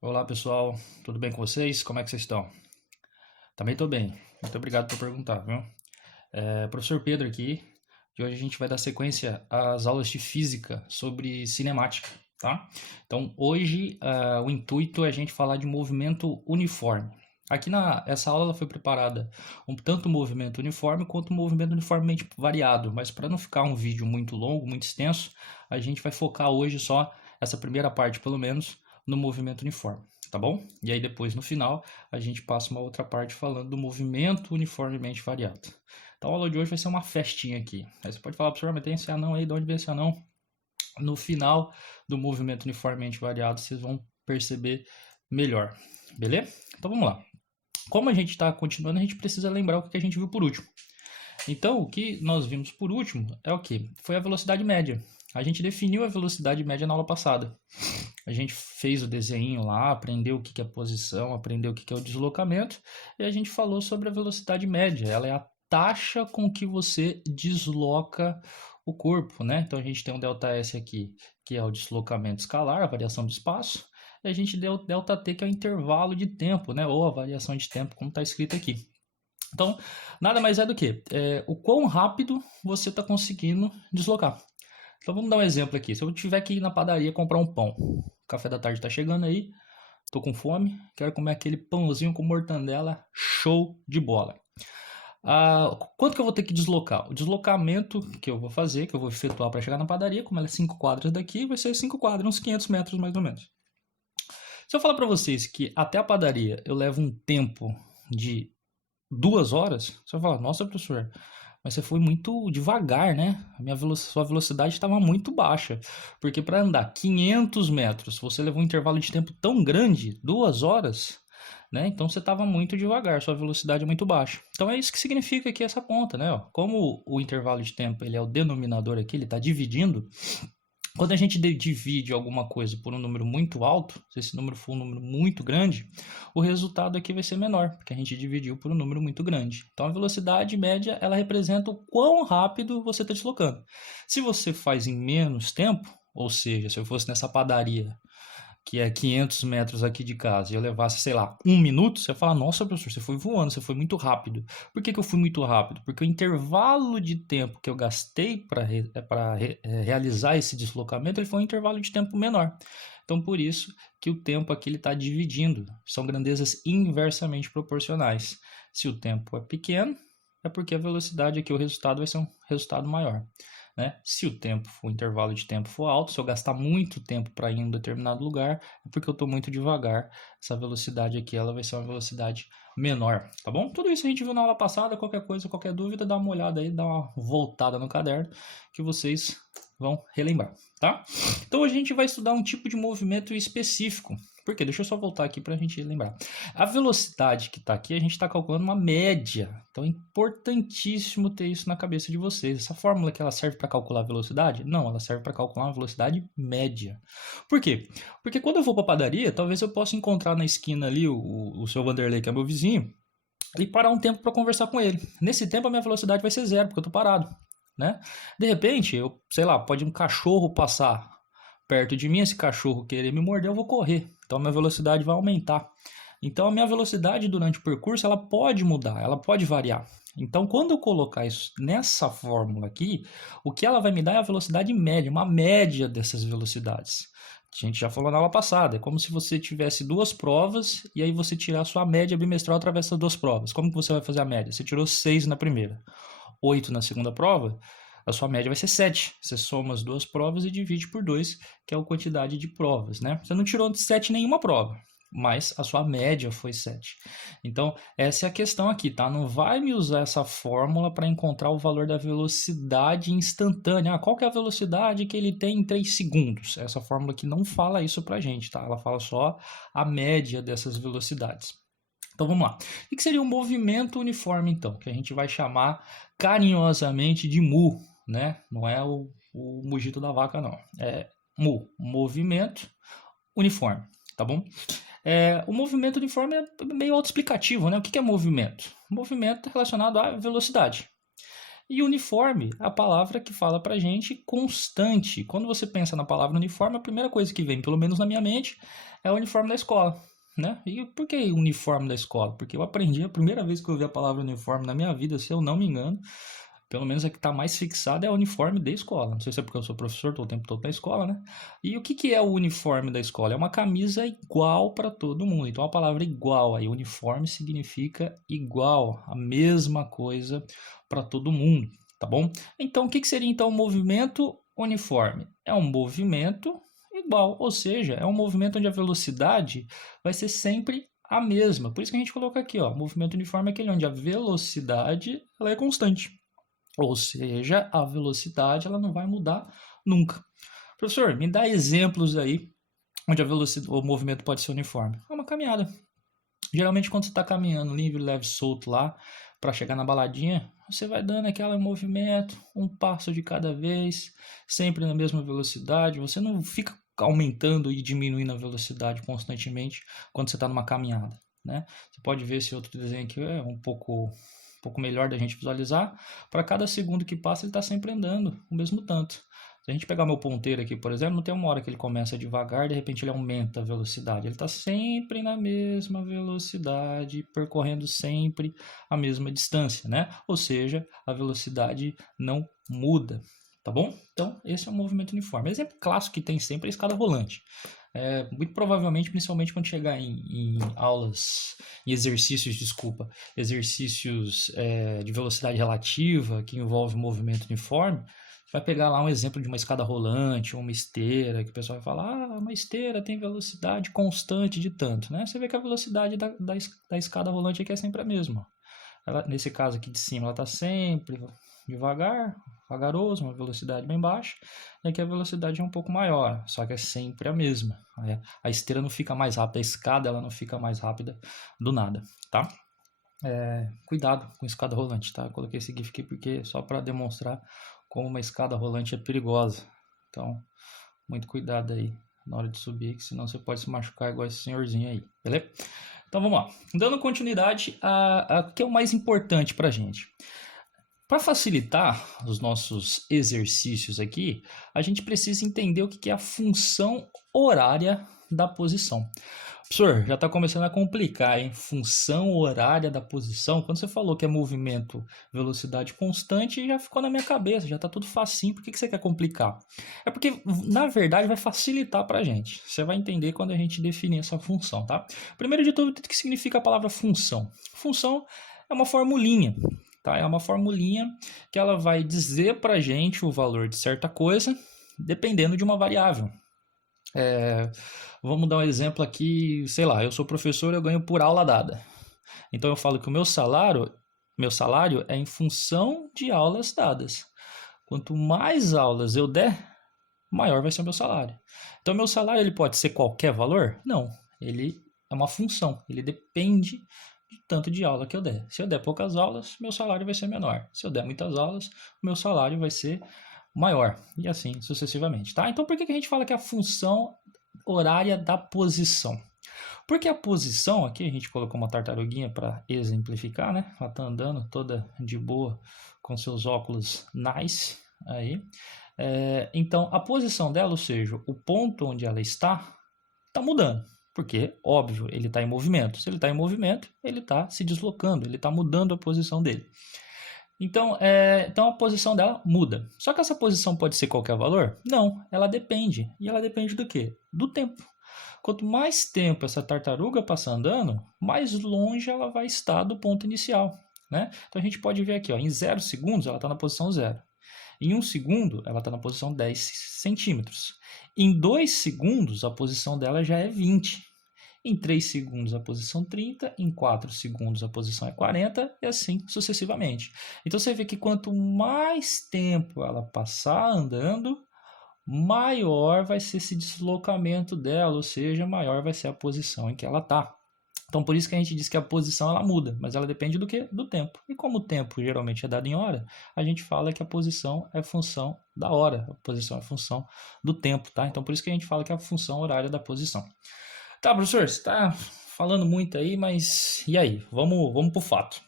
Olá pessoal, tudo bem com vocês? Como é que vocês estão? Também estou bem, muito obrigado por perguntar, viu? Professor Pedro aqui, e hoje a gente vai dar sequência às aulas de física sobre cinemática, tá? Então hoje o intuito é a gente falar de movimento uniforme. Essa aula ela foi preparada tanto o movimento uniforme quanto o movimento uniformemente variado, mas para não ficar um vídeo muito longo, muito extenso, a gente vai focar hoje só essa primeira parte, pelo menos, no movimento uniforme, tá bom? E aí depois no final a gente passa uma outra parte falando do movimento uniformemente variado. Então a aula de hoje vai ser uma festinha aqui. Aí você pode falar, professor, mas tem esse anão aí, de onde vem esse anão? No final do movimento uniformemente variado, vocês vão perceber melhor, beleza? Então vamos lá. Como a gente está continuando, a gente precisa lembrar o que a gente viu por último. Então, o que nós vimos por último é o que? Foi a velocidade média. A gente definiu a velocidade média na aula passada. A gente fez o desenho lá, aprendeu o que é posição, aprendeu o que é o deslocamento, e a gente falou sobre a velocidade média. Ela é a taxa com que você desloca o corpo, né? Então a gente tem um ΔS aqui, que é o deslocamento escalar, a variação do espaço, e a gente deu o ΔT, que é o intervalo de tempo, né? Ou a variação de tempo, como está escrito aqui. Então, nada mais é do que o quão rápido você está conseguindo deslocar. Então vamos dar um exemplo aqui. Se eu tiver que ir na padaria comprar um pão, o café da tarde está chegando aí, tô com fome, quero comer aquele pãozinho com mortandela, show de bola. Quanto que eu vou ter que deslocar? O deslocamento que eu vou fazer, que eu vou efetuar para chegar na padaria, como ela é 5 quadras daqui, vai ser 5 quadras, uns 500 metros mais ou menos. Se eu falar para vocês que até a padaria eu levo um tempo de 2 horas, você vai falar, nossa professor, mas você foi muito devagar, né? Sua velocidade estava muito baixa. Porque para andar 500 metros, você levou um intervalo de tempo tão grande, 2 horas, né? Então você estava muito devagar, sua velocidade é muito baixa. Então é isso que significa aqui essa conta, né? Como o intervalo de tempo ele é o denominador aqui, ele está dividindo. Quando a gente divide alguma coisa por um número muito alto, se esse número for um número muito grande, o resultado aqui vai ser menor, porque a gente dividiu por um número muito grande. Então a velocidade média, ela representa o quão rápido você está deslocando. Se você faz em menos tempo, ou seja, se eu fosse nessa padaria que é 500 metros aqui de casa, e eu levasse, sei lá, 1 minuto, você fala, nossa, professor, você foi voando, você foi muito rápido. Por que eu fui muito rápido? Porque o intervalo de tempo que eu gastei para realizar esse deslocamento, ele foi um intervalo de tempo menor. Então, por isso que o tempo aqui está dividindo. São grandezas inversamente proporcionais. Se o tempo é pequeno, é porque a velocidade aqui, o resultado vai ser um resultado maior. Né? Se o intervalo de tempo for alto, se eu gastar muito tempo para ir em um determinado lugar, é porque eu estou muito devagar. Essa velocidade aqui ela vai ser uma velocidade menor, tá bom? Tudo isso a gente viu na aula passada. Qualquer coisa, qualquer dúvida, dá uma olhada aí, dá uma voltada no caderno que vocês vão relembrar, tá? Então hoje a gente vai estudar um tipo de movimento específico. Por quê? Deixa eu só voltar aqui para a gente lembrar. A velocidade que está aqui, a gente está calculando uma média. Então é importantíssimo ter isso na cabeça de vocês. Essa fórmula que ela serve para calcular a velocidade? Não, ela serve para calcular uma velocidade média. Por quê? Porque quando eu vou para a padaria, talvez eu possa encontrar na esquina ali o seu Vanderlei, que é meu vizinho, e parar um tempo para conversar com ele. Nesse tempo a minha velocidade vai ser zero, porque eu estou parado. Né? De repente, sei lá, pode um cachorro passar perto de mim, esse cachorro querer me morder, eu vou correr. Então a minha velocidade vai aumentar. Então a minha velocidade durante o percurso ela pode mudar, ela pode variar. Então quando eu colocar isso nessa fórmula aqui, o que ela vai me dar é a velocidade média, uma média dessas velocidades. A gente já falou na aula passada, é como se você tivesse 2 provas e aí você tirar a sua média bimestral através dessas 2 provas. Como que você vai fazer a média? Você tirou 6 na primeira, 8 na segunda prova, a sua média vai ser 7. Você soma as 2 provas e divide por 2, que é a quantidade de provas, né? Você não tirou 7 em nenhuma prova, mas a sua média foi 7. Então, essa é a questão aqui, tá? Não vai me usar essa fórmula para encontrar o valor da velocidade instantânea. Qual que é a velocidade que ele tem em 3 segundos? Essa fórmula aqui não fala isso pra gente, tá? Ela fala só a média dessas velocidades. Então vamos lá. O que seria um movimento uniforme, então? Que a gente vai chamar carinhosamente de mu, né? Não é o mugito da vaca, não. É mu, movimento uniforme, tá bom? O movimento uniforme é meio autoexplicativo, né? O que é movimento? Movimento é relacionado à velocidade. E uniforme é a palavra que fala pra gente constante. Quando você pensa na palavra uniforme, a primeira coisa que vem, pelo menos na minha mente, é o uniforme da escola, né? E por que uniforme da escola? Porque eu aprendi, a primeira vez que eu ouvi a palavra uniforme na minha vida, se eu não me engano, pelo menos a que está mais fixada é o uniforme da escola. Não sei se é porque eu sou professor, estou o tempo todo na escola, né? E o que é o uniforme da escola? É uma camisa igual para todo mundo. Então a palavra igual aí, uniforme significa igual, a mesma coisa para todo mundo, tá bom? Então o que seria então o movimento uniforme? É um movimento igual, ou seja, é um movimento onde a velocidade vai ser sempre a mesma. Por isso que a gente coloca aqui, ó, movimento uniforme é aquele onde a velocidade ela é constante. Ou seja, a velocidade ela não vai mudar nunca. Professor, me dá exemplos aí onde a velocidade, o movimento pode ser uniforme. É uma caminhada. Geralmente quando você está caminhando livre, leve, solto lá para chegar na baladinha, você vai dando aquele movimento, um passo de cada vez, sempre na mesma velocidade. Você não fica aumentando e diminuindo a velocidade constantemente quando você está numa caminhada, né? Você pode ver esse outro desenho aqui é um pouco melhor da gente visualizar. Para cada segundo que passa, ele está sempre andando o mesmo tanto. Se a gente pegar meu ponteiro aqui, por exemplo, não tem uma hora que ele começa devagar, de repente ele aumenta a velocidade. Ele está sempre na mesma velocidade, percorrendo sempre a mesma distância, né? Ou seja, a velocidade não muda, tá bom? Então, esse é o movimento uniforme. Exemplo clássico que tem sempre é a escada rolante. Muito provavelmente, principalmente quando chegar em aulas, em exercícios, exercícios de velocidade relativa, que envolve movimento uniforme, você vai pegar lá um exemplo de uma escada rolante, ou uma esteira, que o pessoal vai falar, uma esteira tem velocidade constante de tanto, né? Você vê que a velocidade da escada rolante aqui é sempre a mesma. Ela, nesse caso aqui de cima, ela está sempre devagar, vagaroso, uma velocidade bem baixa, e aqui a velocidade é um pouco maior, só que é sempre a mesma. A esteira não fica mais rápida, a escada ela não fica mais rápida do nada, tá? Cuidado com escada rolante, tá? Eu coloquei esse GIF aqui porque só para demonstrar como uma escada rolante é perigosa. Então, muito cuidado aí na hora de subir, que senão você pode se machucar igual esse senhorzinho aí, beleza? Então vamos lá. Dando continuidade a que é o mais importante para a gente. Para facilitar os nossos exercícios aqui, a gente precisa entender o que é a função horária da posição. Professor, já está começando a complicar, hein? Função horária da posição. Quando você falou que é movimento, velocidade constante, já ficou na minha cabeça, já está tudo facinho. Por que você quer complicar? É porque, na verdade, vai facilitar para a gente. Você vai entender quando a gente definir essa função, tá? Primeiro de tudo, o que significa a palavra função? Função é uma formulinha. Tá? É uma formulinha que ela vai dizer para a gente o valor de certa coisa, dependendo de uma variável. Vamos dar um exemplo aqui, sei lá, eu sou professor, eu ganho por aula dada. Então eu falo que o meu salário é em função de aulas dadas. Quanto mais aulas eu der, maior vai ser o meu salário. Então meu salário ele pode ser qualquer valor? Não, ele é uma função, ele depende de tanto de aula que eu der. Se eu der poucas aulas, meu salário vai ser menor. Se eu der muitas aulas, meu salário vai ser maior. E assim sucessivamente, tá? Então por que a gente fala que é a função horária da posição? Porque a posição, aqui a gente colocou uma tartaruguinha para exemplificar, né? Ela tá andando toda de boa com seus óculos nice aí. Então a posição dela, ou seja, o ponto onde ela está mudando. Porque, óbvio, ele está em movimento. Se ele está em movimento, ele está se deslocando, ele está mudando a posição dele. Então a posição dela muda. Só que essa posição pode ser qualquer valor? Não, ela depende. E ela depende do quê? Do tempo. Quanto mais tempo essa tartaruga passa andando, mais longe ela vai estar do ponto inicial, né? Então a gente pode ver aqui, ó, em 0 segundos ela está na posição 0. Em 1 segundo, ela está na posição 10 centímetros. Em 2 segundos, a posição dela já é 20. Em 3 segundos, a posição 30. Em 4 segundos, a posição é 40. E assim sucessivamente. Então, você vê que quanto mais tempo ela passar andando, maior vai ser esse deslocamento dela, ou seja, maior vai ser a posição em que ela está. Então, por isso que a gente diz que a posição ela muda, mas ela depende do quê? Do tempo. E como o tempo geralmente é dado em hora, a gente fala que a posição é função da hora, a posição é função do tempo, tá? Então, por isso que a gente fala que é a função horária da posição. Tá, professor, você está falando muito aí, mas e aí? Vamos pro fato.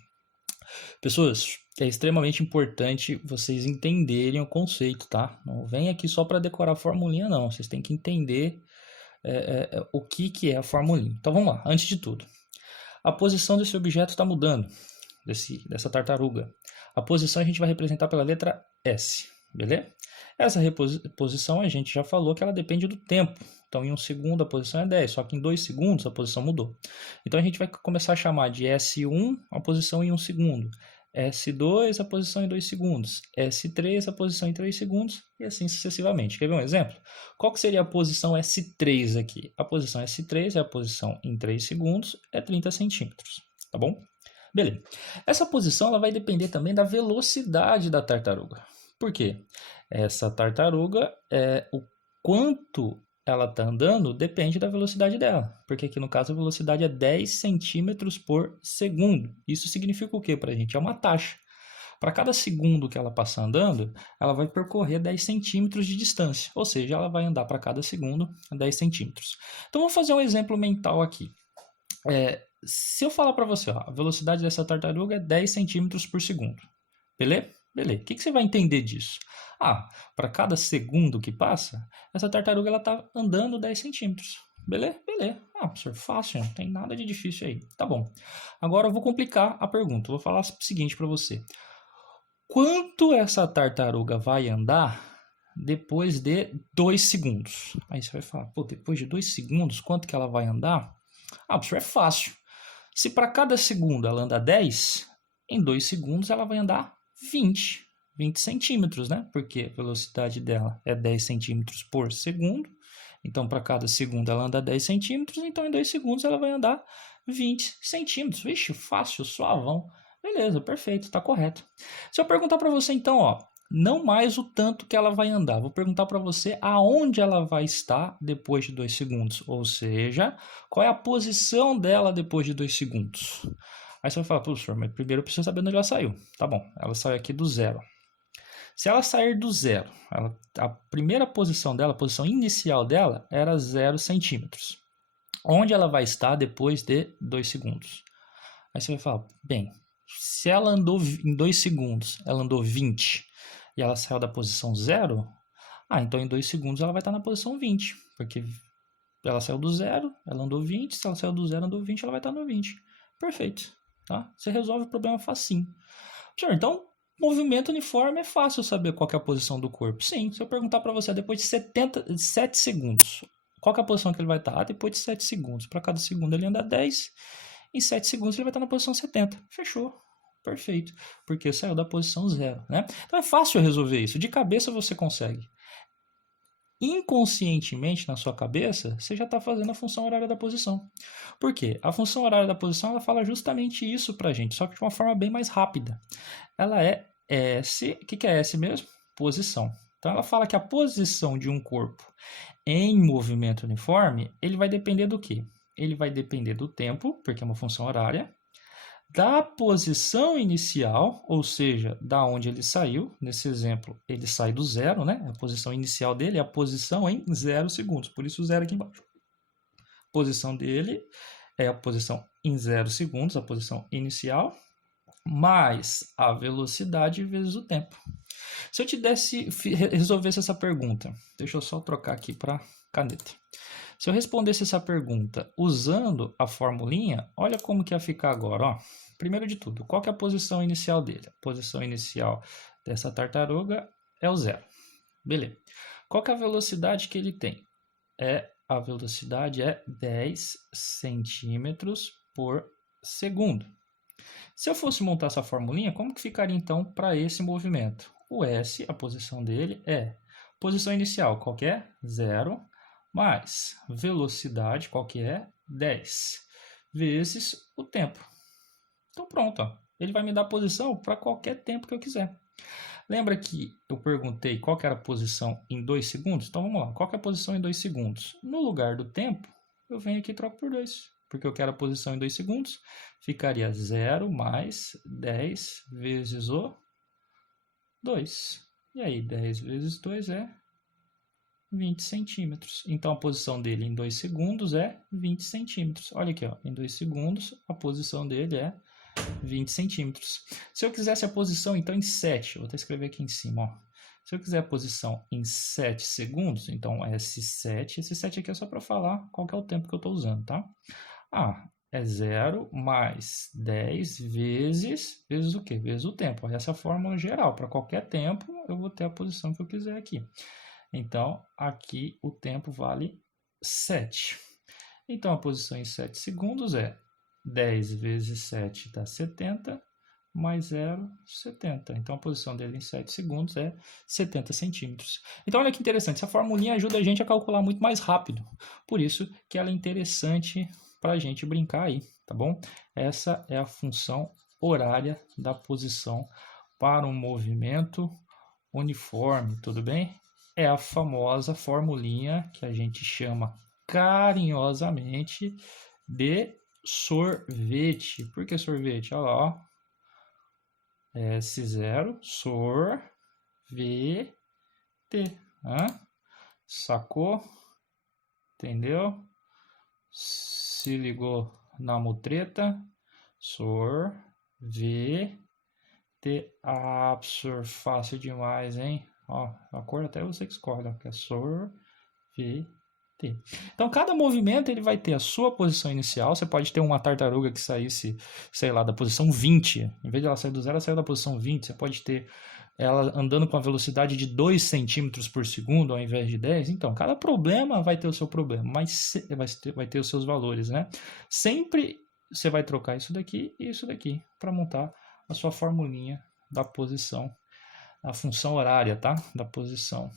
Pessoas, é extremamente importante vocês entenderem o conceito, tá? Não vem aqui só para decorar a formulinha, não. Vocês têm que entender o que é a formulinha. Então vamos lá, antes de tudo. A posição desse objeto está mudando, dessa tartaruga. A posição a gente vai representar pela letra S, beleza? Essa posição a gente já falou que ela depende do tempo. Então, em 1 segundo a posição é 10, só que em 2 segundos a posição mudou. Então, a gente vai começar a chamar de S1 a posição em 1 segundo, S2 a posição em 2 segundos, S3 a posição em 3 segundos e assim sucessivamente. Quer ver um exemplo? Qual que seria a posição S3 aqui? A posição S3 é a posição em 3 segundos, é 30 centímetros, tá bom? Beleza. Essa posição ela vai depender também da velocidade da tartaruga. Por quê? Essa tartaruga, o quanto ela está andando depende da velocidade dela. Porque aqui no caso a velocidade é 10 centímetros por segundo. Isso significa o quê para a gente? É uma taxa. Para cada segundo que ela passar andando, ela vai percorrer 10 centímetros de distância. Ou seja, ela vai andar para cada segundo 10 centímetros. Então, vou fazer um exemplo mental aqui. Se eu falar para você, ó, a velocidade dessa tartaruga é 10 centímetros por segundo. Beleza? Beleza. O que você vai entender disso? Para cada segundo que passa, essa tartaruga está andando 10 centímetros. Beleza? Beleza. Professor, fácil, não tem nada de difícil aí. Tá bom. Agora eu vou complicar a pergunta. Eu vou falar o seguinte para você. Quanto essa tartaruga vai andar depois de 2 segundos? Aí você vai falar, pô, depois de 2 segundos, quanto que ela vai andar? Professor, é fácil. Se para cada segundo ela anda 10, em 2 segundos ela vai andar 20 centímetros, né? Porque a velocidade dela é 10 centímetros por segundo. Então, para cada segundo ela anda 10 centímetros, então em 2 segundos ela vai andar 20 centímetros. Vixe, fácil, suavão. Beleza, perfeito, está correto. Se eu perguntar para você então, ó, não mais o tanto que ela vai andar, vou perguntar para você aonde ela vai estar depois de 2 segundos, ou seja, qual é a posição dela depois de 2 segundos. Aí você vai falar, professor, mas primeiro eu preciso saber onde ela saiu. Tá bom, ela saiu aqui do zero. Se ela sair do zero, a primeira posição dela, a posição inicial dela, era 0 centímetros. Onde ela vai estar depois de 2 segundos? Aí você vai falar, bem, se ela andou em 2 segundos, ela andou 20 e ela saiu da posição 0, então em 2 segundos ela vai estar na posição 20, porque ela saiu do 0, ela andou 20, se ela saiu do 0, andou 20, ela vai estar no 20. Perfeito. Tá? Você resolve o problema facinho. Senhor, então, movimento uniforme é fácil saber qual é a posição do corpo. Sim, se eu perguntar para você depois de 7 segundos, qual é a posição que ele vai estar? Depois de 7 segundos. Para cada segundo ele anda 10, em 7 segundos ele vai estar na posição 70. Fechou. Perfeito. Porque saiu da posição 0. Né? Então é fácil resolver isso. De cabeça você consegue. Inconscientemente na sua cabeça, você já está fazendo a função horária da posição. Por quê? A função horária da posição ela fala justamente isso para a gente, só que de uma forma bem mais rápida. Ela é S, o que é S mesmo? Posição. Então ela fala que a posição de um corpo em movimento uniforme, ele vai depender do quê? Ele vai depender do tempo, porque é uma função horária, da posição inicial, ou seja, da onde ele saiu. Nesse exemplo, ele sai do zero, né? A posição inicial dele é a posição em 0 segundos, por isso o zero aqui embaixo. A posição dele é a posição em 0 segundos, a posição inicial, mais a velocidade vezes o tempo. Se eu te resolvesse essa pergunta, deixa eu só trocar aqui para caneta. Se eu respondesse essa pergunta usando a formulinha, olha como que ia ficar agora, ó. Primeiro de tudo, qual que é a posição inicial dele? A posição inicial dessa tartaruga é o zero. Beleza. Qual que é a velocidade que ele tem? A velocidade é 10 centímetros por segundo. Se eu fosse montar essa formulinha, como que ficaria então para esse movimento? O S, a posição dele é posição inicial, qual que é? 0, mais velocidade, qual que é? 10, vezes o tempo. Então pronto, ó. Ele vai me dar a posição para qualquer tempo que eu quiser. Lembra que eu perguntei qual que era a posição em 2 segundos? Então vamos lá, qual que é a posição em 2 segundos? No lugar do tempo, eu venho aqui e troco por 2, porque eu quero a posição em 2 segundos, ficaria 0 mais 10 vezes o 2. E aí, 10 vezes 2 é 20 centímetros. Então, a posição dele em 2 segundos é 20 centímetros. Olha aqui, ó, em 2 segundos, a posição dele é 20 centímetros. Se eu quisesse a posição, então, em 7, eu vou até escrever aqui em cima, ó. Se eu quiser a posição em 7 segundos, então S7, esse 7 aqui é só para falar qual que é o tempo que eu estou usando, tá? É 0 mais 10 vezes o quê? Vezes o tempo. Essa é a fórmula geral. Para qualquer tempo, eu vou ter a posição que eu quiser aqui. Então, aqui o tempo vale 7. Então, a posição em 7 segundos é 10 vezes 7 dá 70, mais 0,70. Então, a posição dele em 7 segundos é 70 centímetros. Então, olha que interessante. Essa formulinha ajuda a gente a calcular muito mais rápido. Por isso que ela é interessante para a gente brincar aí, tá bom? Essa é a função horária da posição para um movimento uniforme, tudo bem? É a famosa formulinha que a gente chama carinhosamente de sorvete. Por que sorvete? Olha lá, ó. S0, sor, V, T. Sacou? Entendeu? Se ligou na mutreta? Sor, V, T. Absor, fácil demais, hein? Ó, a cor até você que escolhe, ó, que é sor, V, T. Então, cada movimento ele vai ter a sua posição inicial. Você pode ter uma tartaruga que saísse, sei lá, da posição 20. Em vez de ela sair do zero, ela saiu da posição 20. Você pode ter ela andando com a velocidade de 2 centímetros por segundo ao invés de 10. Então, cada problema vai ter o seu problema, mas vai ter os seus valores, né? Sempre você vai trocar isso daqui e isso daqui para montar a sua formulinha da posição, a função horária, tá? Da posição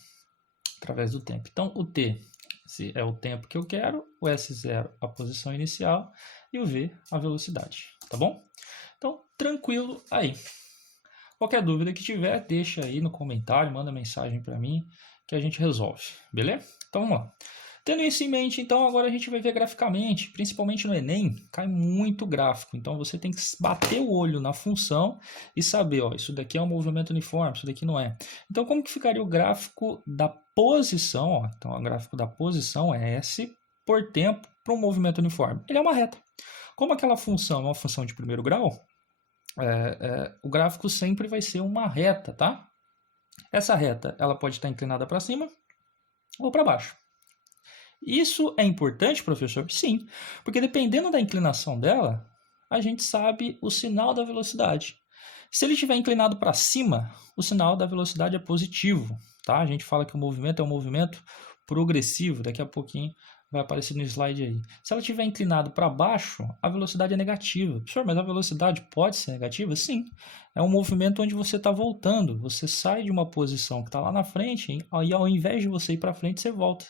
através do tempo. Então, o T se é o tempo que eu quero, o S0 a posição inicial e o V a velocidade, tá bom? Então, tranquilo aí. Qualquer dúvida que tiver, deixa aí no comentário, manda mensagem para mim que a gente resolve, beleza? Então, vamos lá. Tendo isso em mente, então, agora a gente vai ver graficamente, principalmente no Enem, cai muito gráfico. Então, você tem que bater o olho na função e saber, ó, isso daqui é um movimento uniforme, isso daqui não é. Então, como que ficaria o gráfico da posição? Ó? Então, o gráfico da posição é S por tempo para um movimento uniforme. Ele é uma reta. Como aquela função é uma função de primeiro grau, o gráfico sempre vai ser uma reta, tá? Essa reta, ela pode estar inclinada para cima ou para baixo. Isso é importante, professor? Sim, porque dependendo da inclinação dela, a gente sabe o sinal da velocidade. Se ele estiver inclinado para cima, o sinal da velocidade é positivo, tá? A gente fala que o movimento é um movimento progressivo, daqui a pouquinho vai aparecer no slide aí. Se ela estiver inclinado para baixo, a velocidade é negativa. Professor, mas a velocidade pode ser negativa? Sim. É um movimento onde você está voltando. Você sai de uma posição que está lá na frente e ao invés de você ir para frente, você volta.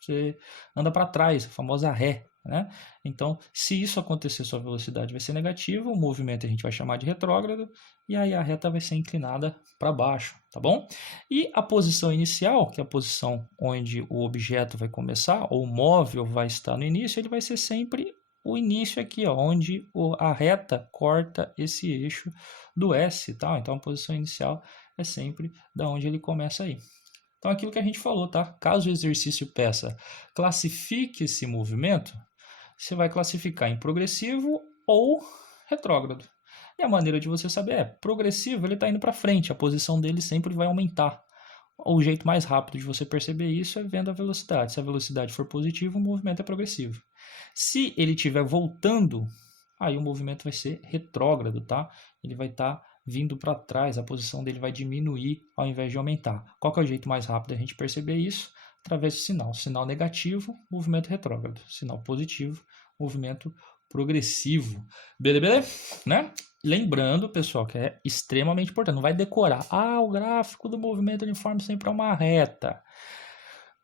Você anda para trás, a famosa ré, né? Então, se isso acontecer, sua velocidade vai ser negativa, o movimento a gente vai chamar de retrógrado, e aí a reta vai ser inclinada para baixo, tá bom? E a posição inicial, que é a posição onde o objeto vai começar, ou o móvel vai estar no início, ele vai ser sempre o início aqui, ó, onde a reta corta esse eixo do S, tá? Então, a posição inicial é sempre da onde ele começa aí. Então, aquilo que a gente falou, tá? Caso o exercício peça classifique esse movimento, você vai classificar em progressivo ou retrógrado. E a maneira de você saber é progressivo, ele está indo para frente, a posição dele sempre vai aumentar. O jeito mais rápido de você perceber isso é vendo a velocidade. Se a velocidade for positiva, o movimento é progressivo. Se ele estiver voltando, aí o movimento vai ser retrógrado, tá? Ele vai estar vindo para trás, a posição dele vai diminuir ao invés de aumentar. Qual que é o jeito mais rápido da gente perceber isso? Através do sinal. Sinal negativo, movimento retrógrado. Sinal positivo, movimento progressivo. Beleza? Né? Lembrando, pessoal, que é extremamente importante. Não vai decorar. O gráfico do movimento uniforme sempre é uma reta.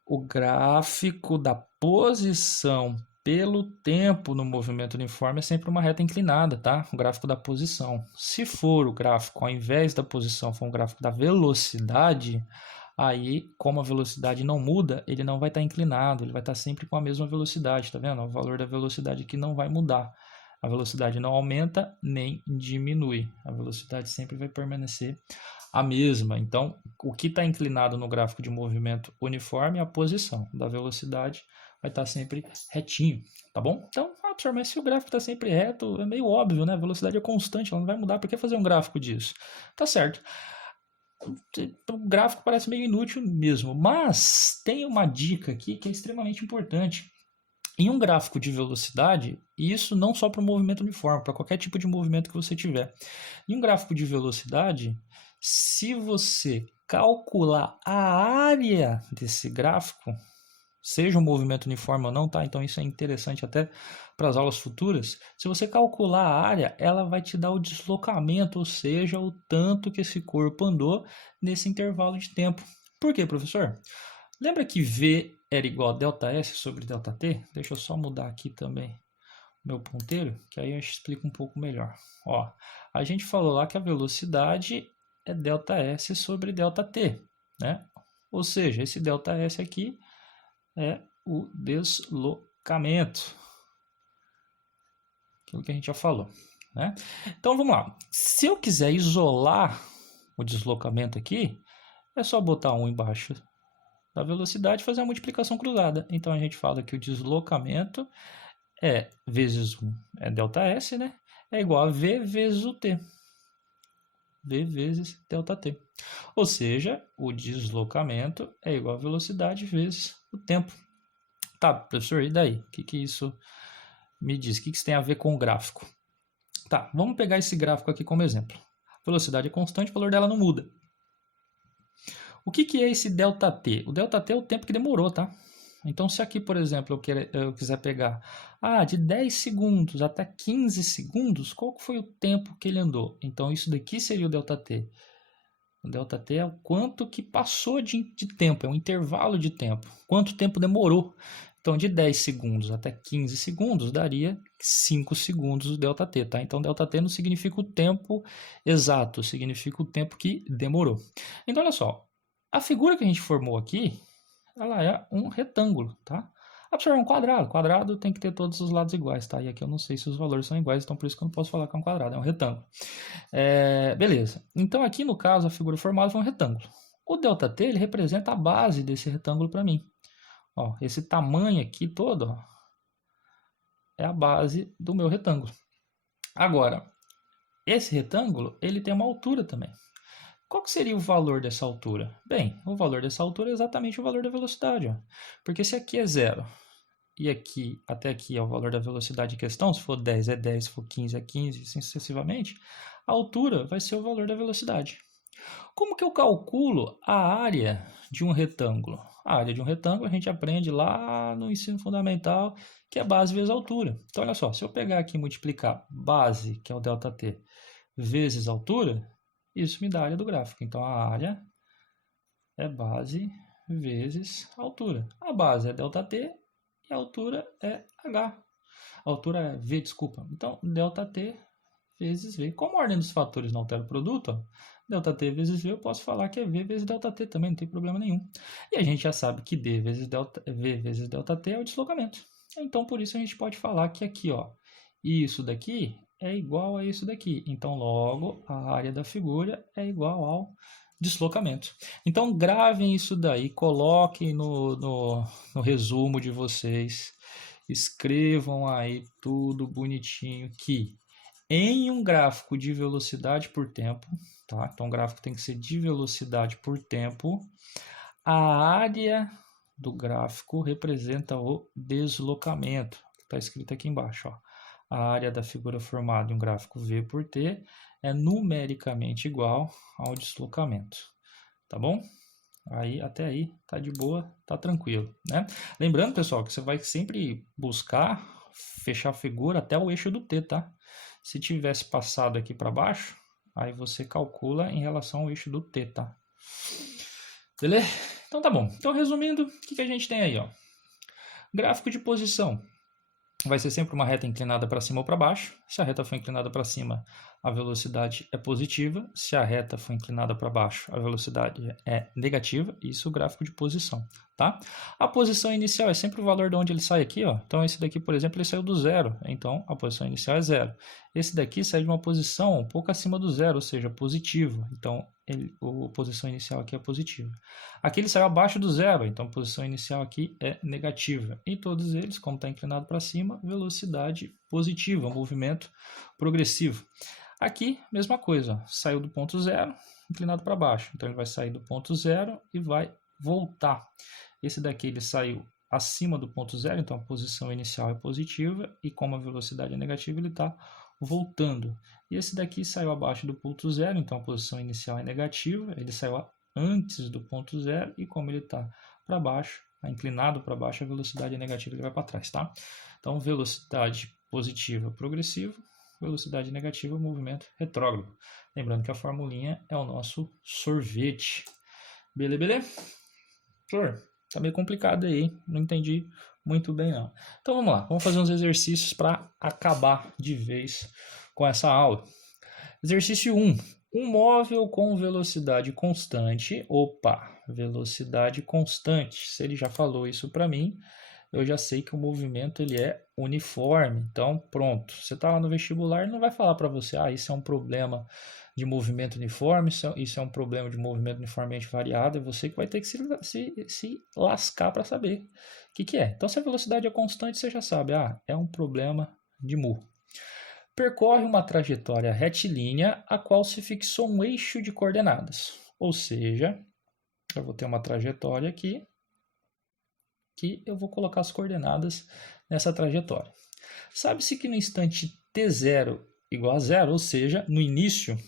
O gráfico da posição pelo tempo no movimento uniforme é sempre uma reta inclinada, tá? O gráfico da posição. Se for o gráfico, ao invés da posição, for um gráfico da velocidade, aí, como a velocidade não muda, ele não vai estar inclinado, ele vai estar sempre com a mesma velocidade, tá vendo? O valor da velocidade aqui não vai mudar. A velocidade não aumenta nem diminui. A velocidade sempre vai permanecer a mesma. Então, o que está inclinado no gráfico de movimento uniforme é a posição. Da velocidade vai estar sempre retinho, tá bom? Então, professor, mas se o gráfico está sempre reto, é meio óbvio, né? A velocidade é constante, ela não vai mudar, por que fazer um gráfico disso? Tá certo. O gráfico parece meio inútil mesmo, mas tem uma dica aqui que é extremamente importante. Em um gráfico de velocidade, e isso não só para o movimento uniforme, para qualquer tipo de movimento que você tiver. Em um gráfico de velocidade, se você calcular a área desse gráfico, seja um movimento uniforme ou não, tá? Então isso é interessante até para as aulas futuras. Se você calcular a área, ela vai te dar o deslocamento, ou seja, o tanto que esse corpo andou nesse intervalo de tempo. Por quê, professor? Lembra que V era igual a ΔS sobre ΔT? Deixa eu só mudar aqui também meu ponteiro, que aí eu explico um pouco melhor. Ó, a gente falou lá que a velocidade é ΔS sobre ΔT, né? Ou seja, esse ΔS aqui é o deslocamento, aquilo que a gente já falou, né? Então vamos lá. Se eu quiser isolar o deslocamento aqui, é só botar 1 embaixo da velocidade e fazer a multiplicação cruzada. Então a gente fala que o deslocamento é vezes 1 é ΔS, né? É igual a V vezes o T. V vezes ΔT. Ou seja, o deslocamento é igual a velocidade vezes o tempo. Tá, professor, e daí? O que isso me diz? O que isso tem a ver com o gráfico? Tá, vamos pegar esse gráfico aqui como exemplo. A velocidade é constante, o valor dela não muda. O que é esse ΔT? O ΔT é o tempo que demorou, tá? Então, se aqui, por exemplo, eu quiser pegar de 10 segundos até 15 segundos, qual foi o tempo que ele andou? Então, isso daqui seria o ΔT. O ΔT é o quanto que passou de tempo, é um intervalo de tempo. Quanto tempo demorou? Então, de 10 segundos até 15 segundos, daria 5 segundos o ΔT, tá? Então, ΔT não significa o tempo exato, significa o tempo que demorou. Então, olha só, a figura que a gente formou aqui, ela é um retângulo, tá? Professor, é um quadrado. Quadrado tem que ter todos os lados iguais, tá? E aqui eu não sei se os valores são iguais, então por isso que eu não posso falar que é um quadrado, é um retângulo. Beleza. Então aqui no caso a figura formada foi um retângulo. O ΔT ele representa a base desse retângulo para mim. Ó, esse tamanho aqui todo ó, é a base do meu retângulo. Agora, esse retângulo ele tem uma altura também. Qual que seria o valor dessa altura? Bem, o valor dessa altura é exatamente o valor da velocidade. Ó. Porque se aqui é 0 e aqui até aqui é o valor da velocidade em questão, se for 10 é 10, se for 15 é 15, assim sucessivamente, a altura vai ser o valor da velocidade. Como que eu calculo a área de um retângulo? A área de um retângulo a gente aprende lá no ensino fundamental, que é base vezes altura. Então, olha só, se eu pegar aqui e multiplicar base, que é o ΔT, vezes altura, isso me dá a área do gráfico. Então, a área é base vezes altura. A base é ΔT e a altura é H. A altura é V, desculpa. Então, ΔT vezes V. Como a ordem dos fatores não altera o produto, ó, ΔT vezes V, eu posso falar que é V vezes ΔT também, não tem problema nenhum. E a gente já sabe que V vezes ΔT é o deslocamento. Então, por isso a gente pode falar que aqui, ó, isso daqui é igual a isso daqui. Então, logo, a área da figura é igual ao deslocamento. Então, gravem isso daí, coloquem no resumo de vocês, escrevam aí tudo bonitinho que em um gráfico de velocidade por tempo, tá? Então, o gráfico tem que ser de velocidade por tempo. A área do gráfico representa o deslocamento. Está escrito aqui embaixo, ó. A área da figura formada em um gráfico V por T é numericamente igual ao deslocamento, tá bom? Até aí tá de boa, tá tranquilo, né? Lembrando, pessoal, que você vai sempre buscar fechar a figura até o eixo do T, tá? Se tivesse passado aqui para baixo, aí você calcula em relação ao eixo do T, tá? Beleza? Então tá bom. Então, resumindo, o que a gente tem aí, ó? Gráfico de posição vai ser sempre uma reta inclinada para cima ou para baixo. Se a reta for inclinada para cima, a velocidade é positiva. Se a reta for inclinada para baixo, a velocidade é negativa. Isso é o gráfico de posição, tá? A posição inicial é sempre o valor de onde ele sai aqui, ó. Então, esse daqui, por exemplo, ele saiu do zero. Então, a posição inicial é zero. Esse daqui sai de uma posição um pouco acima do zero, ou seja, positivo. Então, a posição inicial aqui é positiva. Aqui ele saiu abaixo do zero, então a posição inicial aqui é negativa. E todos eles, como está inclinado para cima, velocidade positiva, movimento progressivo. Aqui, mesma coisa, ó, saiu do ponto zero, inclinado para baixo. Então ele vai sair do ponto zero e vai voltar. Esse daqui ele saiu acima do ponto zero, então a posição inicial é positiva e como a velocidade é negativa, ele está voltando. E esse daqui saiu abaixo do ponto zero, então a posição inicial é negativa, ele saiu antes do ponto zero e como ele está para baixo, inclinado para baixo, a velocidade é negativa, ele vai para trás, tá? Então, velocidade positiva, progressivo, velocidade negativa, movimento retrógrado. Lembrando que a formulinha é o nosso sorvete. Beleza? Professor, tá meio complicado aí, não entendi muito bem não. Então vamos lá, vamos fazer uns exercícios para acabar de vez com essa aula. Exercício 1. Um móvel com velocidade constante. Opa, velocidade constante. Se ele já falou isso para mim, eu já sei que o movimento ele é uniforme. Então, pronto. Você está lá no vestibular, ele não vai falar para você, isso é um problema de movimento uniforme, isso é um problema de movimento uniformemente variado. É você que vai ter que se lascar para saber o que é. Então, se a velocidade é constante, você já sabe, é um problema de mu. Percorre uma trajetória retilínea a qual se fixou um eixo de coordenadas. Ou seja, eu vou ter uma trajetória aqui, que eu vou colocar as coordenadas nessa trajetória. Sabe-se que no instante t0 igual a zero, ou seja, no início,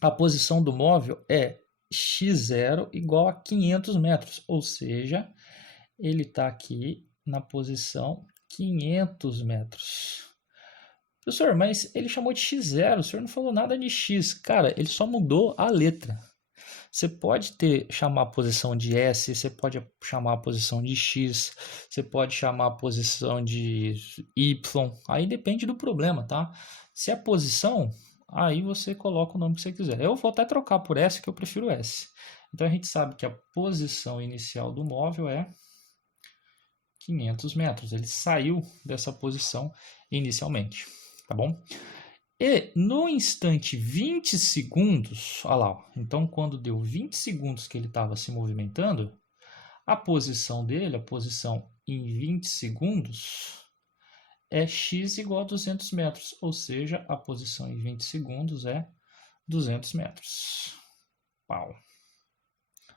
a posição do móvel é x0 igual a 500 metros, ou seja, ele está aqui na posição 500 metros. Professor, mas ele chamou de x0, o senhor não falou nada de x. Cara, ele só mudou a letra. Você pode chamar a posição de S, você pode chamar a posição de X, você pode chamar a posição de Y, aí depende do problema, tá? Se é posição, aí você coloca o nome que você quiser. Eu vou até trocar por S, que eu prefiro S. Então a gente sabe que a posição inicial do móvel é 500 metros. Ele saiu dessa posição inicialmente, tá bom? E no instante 20 segundos, olha lá, então quando deu 20 segundos que ele estava se movimentando, a posição dele, a posição em 20 segundos, é x igual a 200 metros, ou seja, a posição em 20 segundos é 200 metros. Pau.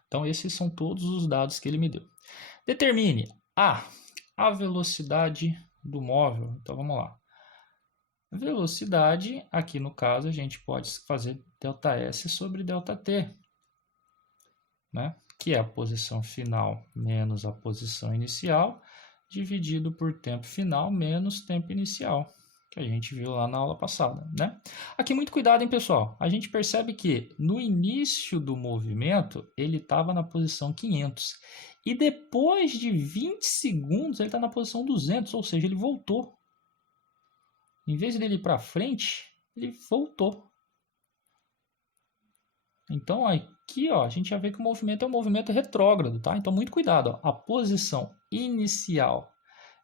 Então esses são todos os dados que ele me deu. Determine a velocidade do móvel. Então vamos lá. Velocidade, aqui no caso, a gente pode fazer ΔS sobre ΔT, né? Que é a posição final menos a posição inicial, dividido por tempo final menos tempo inicial, que a gente viu lá na aula passada, né? Aqui muito cuidado, hein, pessoal? A gente percebe que no início do movimento, ele estava na posição 500, e depois de 20 segundos, ele está na posição 200, ou seja, ele voltou. Em vez dele ir para frente, ele voltou. Então, aqui a gente já vê que o movimento é um movimento retrógrado, tá? Então, muito cuidado. A posição inicial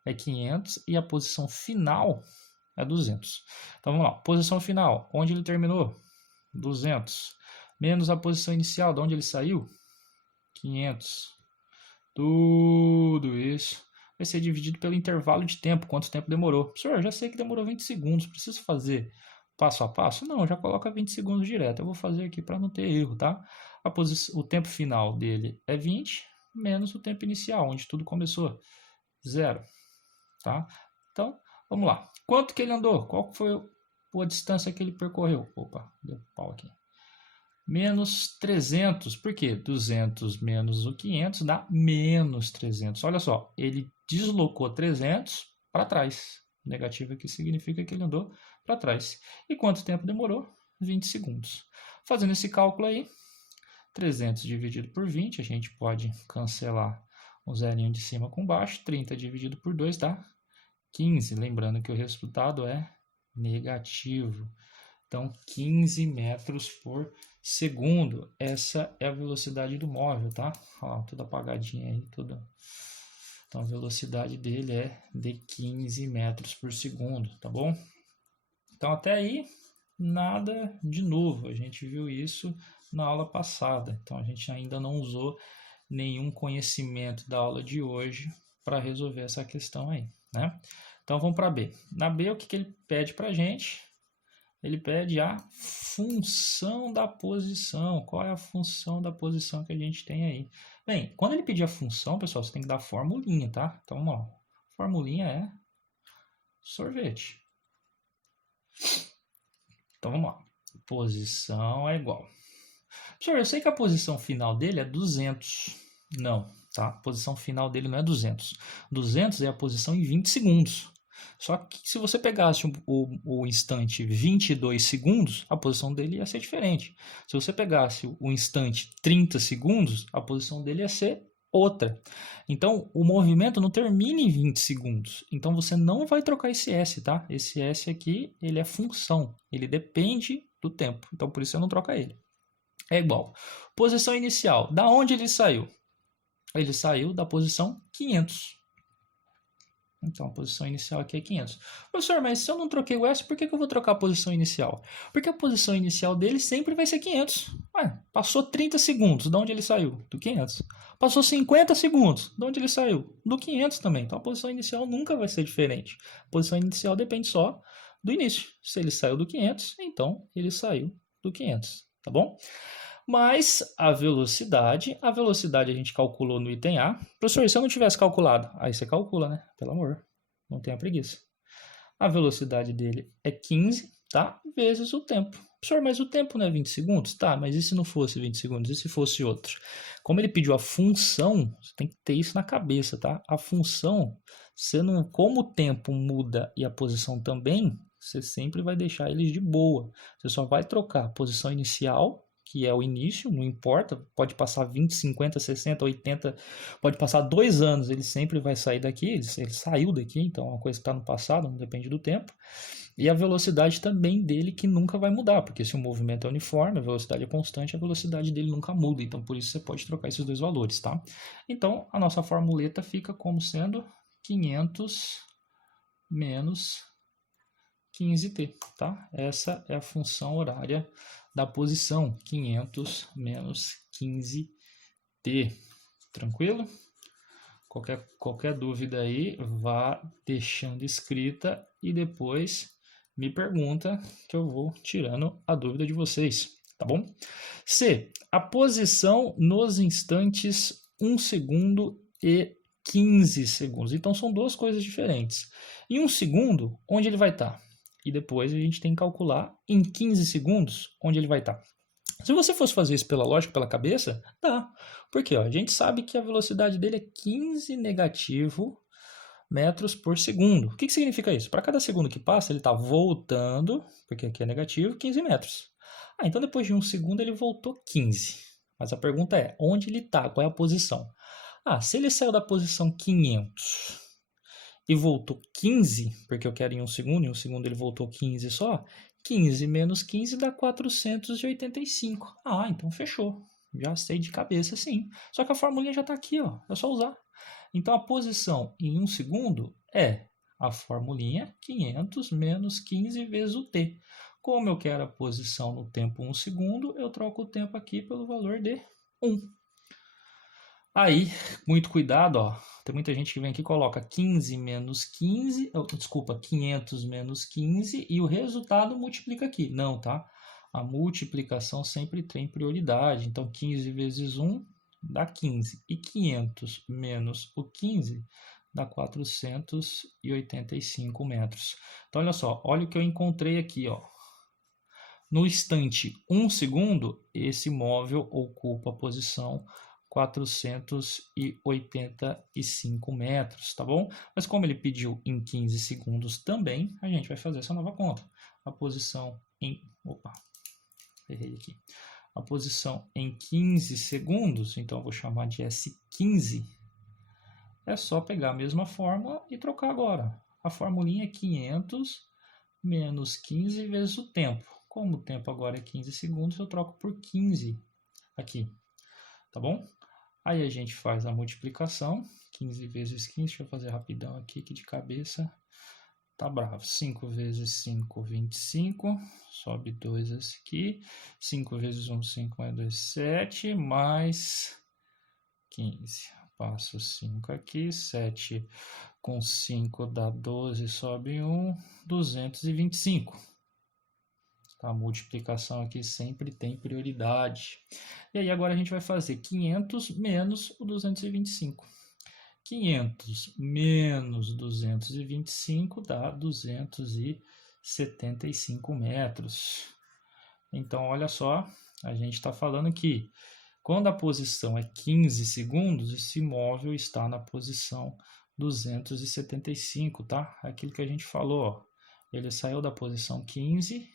é 500 e a posição final é 200. Então, vamos lá. Posição final, onde ele terminou? 200. Menos a posição inicial, de onde ele saiu? 500. Tudo isso vai ser dividido pelo intervalo de tempo, quanto tempo demorou. Professor, já sei que demorou 20 segundos, preciso fazer passo a passo? Não, já coloca 20 segundos direto. Eu vou fazer aqui para não ter erro, tá? O tempo final dele é 20, menos o tempo inicial, onde tudo começou. 0, tá? Então, vamos lá. Quanto que ele andou? Qual foi a distância que ele percorreu? Opa, deu pau aqui. Menos 300, por quê? 200 menos o 500 dá menos 300. Olha só, ele deslocou 300 para trás. Negativo aqui significa que ele andou para trás. E quanto tempo demorou? 20 segundos. Fazendo esse cálculo aí, 300 dividido por 20, a gente pode cancelar o zerinho de cima com baixo. 30 dividido por 2 dá 15. Lembrando que o resultado é negativo. Então, 15 metros por segundo. Essa é a velocidade do móvel, tá? Ó, tudo apagadinho aí, tudo. Então, a velocidade dele é de 15 metros por segundo, tá bom? Então, até aí, nada de novo. A gente viu isso na aula passada. Então, a gente ainda não usou nenhum conhecimento da aula de hoje para resolver essa questão aí, né? Então, vamos para B. Na B, o que ele pede para a gente? Ele pede a função da posição. Qual é a função da posição que a gente tem aí? Bem, quando ele pedir a função, pessoal, você tem que dar a formulinha, tá? Então, vamos lá. A formulinha é sorvete. Então, vamos lá. Posição é igual. Professor, eu sei que a posição final dele é 200. Não, tá? A posição final dele não é 200. 200 é a posição em 20 segundos. Só que se você pegasse o instante 22 segundos, a posição dele ia ser diferente. Se você pegasse o instante 30 segundos, a posição dele ia ser outra. Então, o movimento não termina em 20 segundos. Então, você não vai trocar esse S, tá? Esse S aqui, ele é função. Ele depende do tempo. Então, por isso você não troca ele. É igual. Posição inicial. Da onde ele saiu? Ele saiu da posição 500. Então, a posição inicial aqui é 500. Professor, mas se eu não troquei o S, por que eu vou trocar a posição inicial? Porque a posição inicial dele sempre vai ser 500. Ué, passou 30 segundos, de onde ele saiu? Do 500. Passou 50 segundos, de onde ele saiu? Do 500 também. Então, a posição inicial nunca vai ser diferente. A posição inicial depende só do início. Se ele saiu do 500, então ele saiu do 500, tá bom? Mas a velocidade a gente calculou no item A. Professor, se eu não tivesse calculado? Aí você calcula, né? Pelo amor, não tenha preguiça. A velocidade dele é 15, tá? Vezes o tempo. Professor, mas o tempo não é 20 segundos? Tá, mas e se não fosse 20 segundos? E se fosse outro? Como ele pediu a função, você tem que ter isso na cabeça, tá? A função, você não, como o tempo muda e a posição também, você sempre vai deixar eles de boa. Você só vai trocar a posição inicial, que é o início, não importa, pode passar 20, 50, 60, 80, pode passar 2 anos, ele sempre vai sair daqui, ele saiu daqui, então é uma coisa que está no passado, não depende do tempo. E a velocidade também dele que nunca vai mudar, porque se o movimento é uniforme, a velocidade é constante, a velocidade dele nunca muda, então por isso você pode trocar esses dois valores, tá? Então a nossa formuleta fica como sendo 500 menos 15t, tá? Essa é a função horária da posição, 500 menos 15t. Tranquilo? Qualquer dúvida aí, vá deixando escrita e depois me pergunta que eu vou tirando a dúvida de vocês, tá bom? C. A posição nos instantes 1 segundo e 15 segundos. Então são duas coisas diferentes. Em 1 segundo, onde ele vai estar? E depois a gente tem que calcular em 15 segundos onde ele vai estar. Se você fosse fazer isso pela lógica, pela cabeça, dá. Porque ó, a gente sabe que a velocidade dele é 15 negativo metros por segundo. O que significa isso? Para cada segundo que passa, ele está voltando, porque aqui é negativo, 15 metros. Ah, então depois de 1 segundo ele voltou 15. Mas a pergunta é, onde ele está? Qual é a posição? Ah, se ele saiu da posição 500 e voltou 15, porque eu quero em 1 segundo ele voltou 15 só, 15 menos 15 dá 485. Ah, então fechou. Já sei de cabeça sim. Só que a formulinha já está aqui, ó. É só usar. Então a posição em 1 segundo é a formulinha 500 menos 15 vezes o t. Como eu quero a posição no tempo 1 segundo, eu troco o tempo aqui pelo valor de 1. Aí, muito cuidado, ó. Tem muita gente que vem aqui e coloca 15 menos 15, desculpa, 500 menos 15 e o resultado multiplica aqui. Não, tá? A multiplicação sempre tem prioridade. Então, 15 vezes 1 dá 15. E 500 menos o 15 dá 485 metros. Então, olha só, olha o que eu encontrei aqui, ó. No instante 1 segundo, esse móvel ocupa a posição 485 metros, tá bom? Mas como ele pediu em 15 segundos também, a gente vai fazer essa nova conta. A posição em... Opa, errei aqui. A posição em 15 segundos, então eu vou chamar de S15, é só pegar a mesma fórmula e trocar agora. A formulinha é 500 menos 15 vezes o tempo. Como o tempo agora é 15 segundos, eu troco por 15 aqui, tá bom? Aí a gente faz a multiplicação, 15 vezes 15, deixa eu fazer rapidão aqui, que de cabeça tá bravo. 5 vezes 5, 25, sobe 2 aqui, 5 vezes 1, 5 mais 2, 7, mais 15. Passo 5 aqui, 7 com 5 dá 12, sobe 1, 225. A multiplicação aqui sempre tem prioridade. E aí agora a gente vai fazer 500 menos o 225. 500 menos 225 dá 275 metros. Então, olha só, a gente está falando que quando a posição é 15 segundos, esse móvel está na posição 275, tá? Aquilo que a gente falou, ó. Ele saiu da posição 15,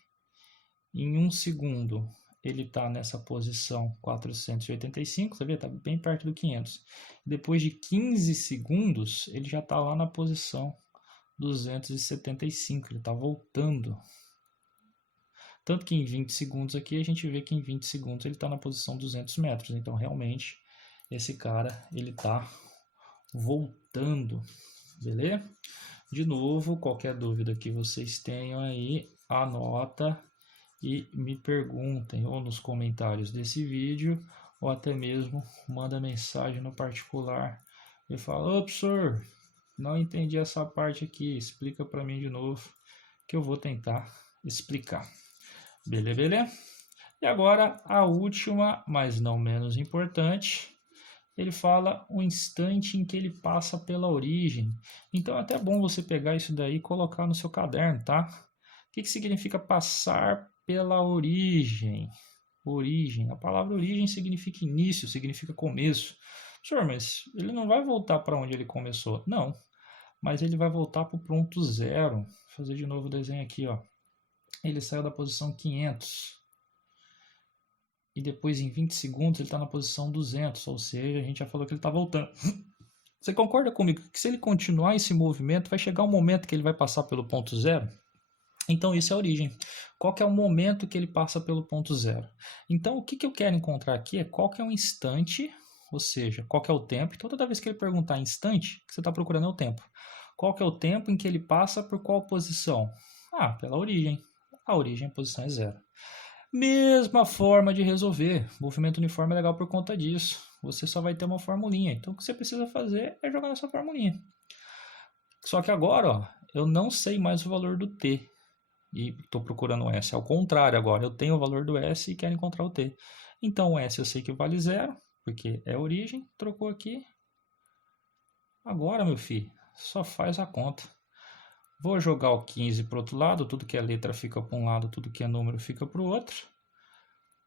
em 1 segundo ele está nessa posição 485, você vê? Está bem perto do 500. Depois de 15 segundos, ele já está lá na posição 275, ele está voltando. Tanto que em 20 segundos aqui, a gente vê que em 20 segundos ele está na posição 200 metros. Então, realmente, esse cara, ele está voltando, beleza? De novo, qualquer dúvida que vocês tenham aí, anota e me perguntem ou nos comentários desse vídeo ou até mesmo manda mensagem no particular e fala: ô professor, não entendi essa parte aqui, explica para mim de novo que eu vou tentar explicar. Beleza? E agora a última, mas não menos importante, ele fala o instante em que ele passa pela origem. Então é até bom você pegar isso daí e colocar no seu caderno, tá? O que significa passar pela origem? Origem. A palavra origem significa início, significa começo. Senhor, mas ele não vai voltar para onde ele começou. Não, mas ele vai voltar para o ponto zero. Vou fazer de novo o desenho aqui, ó. Ele saiu da posição 500. E depois em 20 segundos ele está na posição 200, ou seja, a gente já falou que ele está voltando. Você concorda comigo que se ele continuar esse movimento, vai chegar um momento que ele vai passar pelo ponto zero? Então, isso é a origem. Qual que é o momento que ele passa pelo ponto zero? Então, o que eu quero encontrar aqui é qual que é o instante, ou seja, qual que é o tempo. Então, toda vez que ele perguntar instante, o que você está procurando é o tempo. Qual que é o tempo em que ele passa por qual posição? Ah, pela origem. A origem, a posição é zero. Mesma forma de resolver. Movimento uniforme é legal por conta disso. Você só vai ter uma formulinha. Então, o que você precisa fazer é jogar nessa formulinha. Só que agora, ó, eu não sei mais o valor do t. E estou procurando o S. Ao contrário agora, eu tenho o valor do S e quero encontrar o T. Então o S eu sei que vale 0, porque é origem, trocou aqui. Agora, meu filho, só faz a conta. Vou jogar o 15 para o outro lado, tudo que é letra fica para um lado, tudo que é número fica para o outro.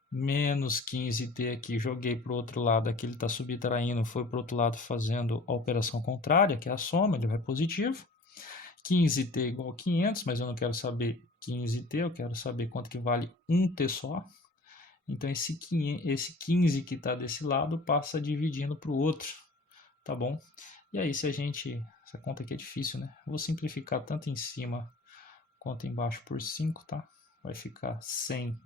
Menos 15t aqui, joguei para o outro lado, aqui ele está subtraindo, foi para o outro lado fazendo a operação contrária, que é a soma, ele vai positivo. 15t igual a 500, mas eu não quero saber 15t, eu quero saber quanto que vale 1t só. Então esse 15 que está desse lado passa dividindo para o outro, tá bom? E aí essa conta aqui é difícil, né? Eu vou simplificar tanto em cima quanto embaixo por 5, tá? Vai ficar 100